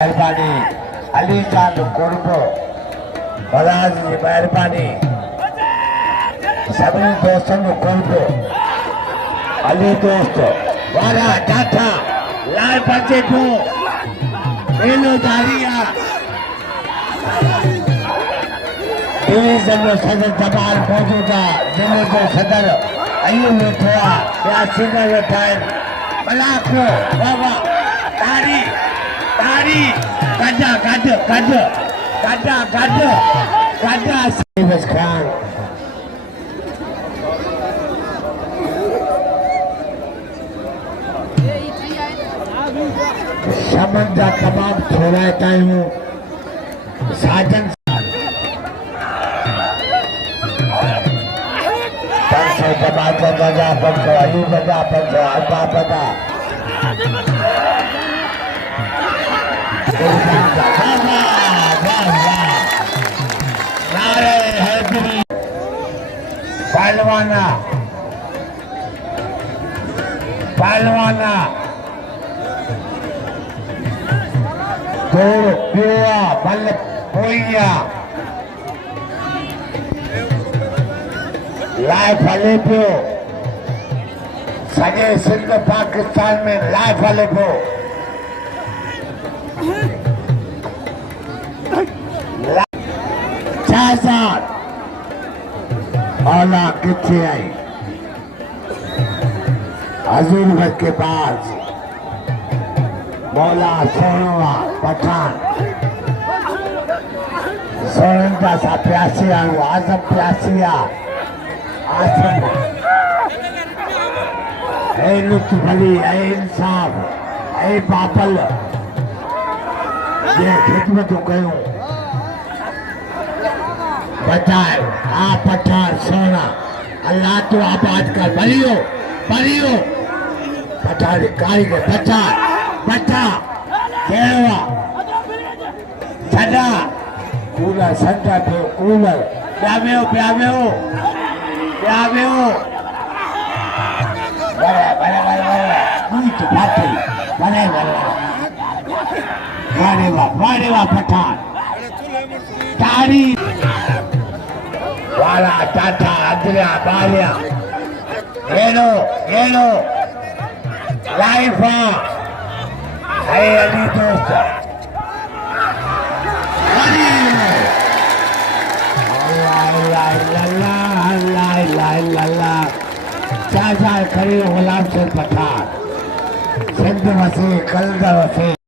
मेहरबानी अली जान कुर्बो फराज जी मेहरबानी सभी दोस्तों को कुर्बो अली दोस्त वाला टाटा लाल बच्चे को मेलो दारिया डिवीजन में सदर जमाल मौजूदा जिले को सदर अयूब वेठा या सिंगर वेठा मलाखो बाबा तारी तारी गड्ढा गड्ढा गड्ढा गड्ढा गड्ढा गड्ढा सीबस खान समझा तमाम छोड़ा हूँ साजन बजा पंचो अली बजा पंचो अल्पा बजा पहलवाना पहलवाना दौड़ पिया बल पोइया लाइफ हले पियो सॼे सिंध पाकिस्तान में लाइफ हले पियो औला किथे आई हजूर के पास मौला सोनवा पठान सोनता सा प्यासिया आजम प्यासिया आसम ऐ लुत्फ अली ऐ इंसाफ ऐ बापल ये खिदमत कयूं बताए आप पठान सोना अल्लाह तो आबाद कर बलियो बलियो पठान कारीगर बचा बचा केवा सदा कूलर संता पे कूलर प्यावे हो बड़े बड़े बड़े नीच फाटी बड़े बड़े वाह पठान तारी वाला टाटा अंदरिया बालिया येलो लाइफा है अली दोस्त अल्लाह चाचा खड़ी गुलाम से पठान सिंध वसी कलंदर वसी